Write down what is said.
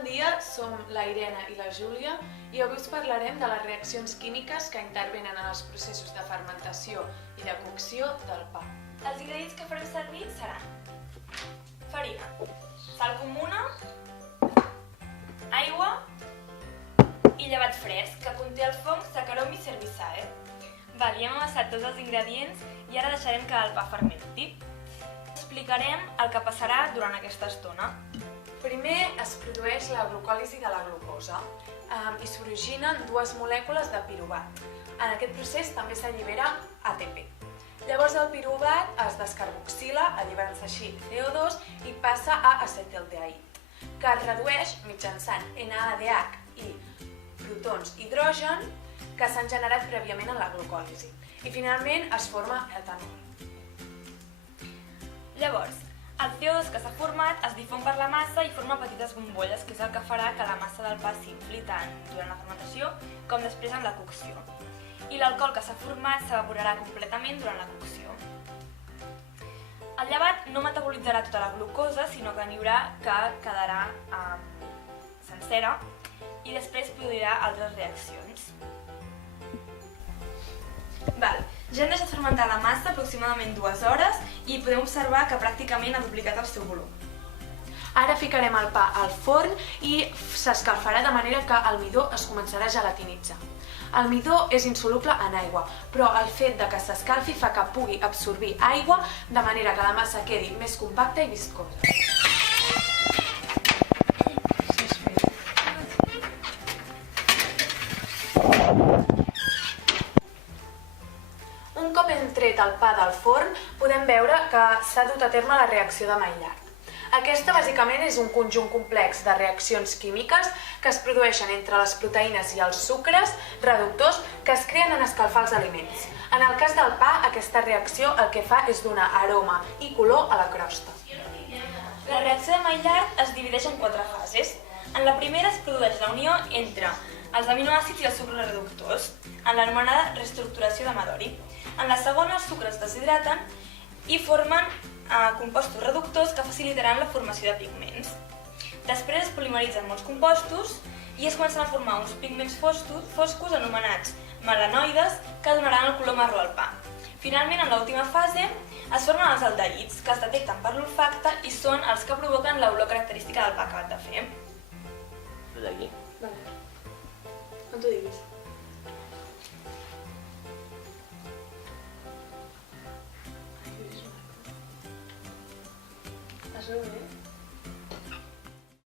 bon dia, som la Irene i la Júlia i avui us parlarem de les reaccions químiques que intervenen en els processos de fermentació i de cocció del pa. Els ingredients que farem servir seran farina, sal comuna, aigua i llevat fresc, que conté el fong Saccharomyces cerevisiae. Ja hem amassat tots els ingredients i ara deixarem que el pa fermenti. Explicarem el que passarà durant aquesta estona. Primer es produeix la glucòlisi de la glucosa i s'originen dues molècules de piruvat. En aquest procés també s'allibera ATP. Llavors el piruvat es descarboxila, alliberant-se així CO2 i passa a acetaldehid, que es redueix mitjançant NADH i protons hidrogen que s'han generat prèviament en la glucòlisi. I finalment es forma etanol. Llavors, el CO2 que s'ha format es difon per la massa i forma petites bombolles, que és el que farà que la massa del pa s'infli tant durant la fermentació com després en la cocció. I l'alcohol que s'ha format s'evaporarà completament durant la cocció. El llevat no metabolitzarà tota la glucosa, sinó que n'hi haurà que quedarà sencera i després produirà altres reaccions. Ja hem deixat fermentar la massa aproximadament 2 hores i podem observar que pràcticament ha duplicat el seu volum. Ara ficarem el pa al forn i s'escalfarà de manera que el midó es començarà a gelatinitzar. El midó és insoluble en aigua, però el fet de que s'escalfi fa que pugui absorbir aigua de manera que la massa quedi més compacta i viscosa. Un cop hem tret el pa del forn, podem veure que s'ha dut a terme la reacció de Maillard. Aquesta bàsicament és un conjunt complex de reaccions químiques que es produeixen entre les proteïnes i els sucres reductors que es creen en escalfar els aliments. En el cas del pa, aquesta reacció el que fa és donar aroma i color a la crosta. La reacció de Maillard es divideix en 4 fases. En la primera es produeix la unió entre els aminoàcids i els sucres reductors, en l'anomenada reestructuració de Madori. En la segona, els sucres es deshidraten i formen compostos reductors que facilitaran la formació de pigments. Després es polimeritzen molts compostos i es comencen a formar uns pigments foscos anomenats melanoides que donaran el color marró al pa. Finalment, en l'última fase, es formen els aldehids, que es detecten per l'olfacte i són els que provoquen l'olor característica del pa acabat de fer. D'aquí. On t'ho diguis. Has veu bé?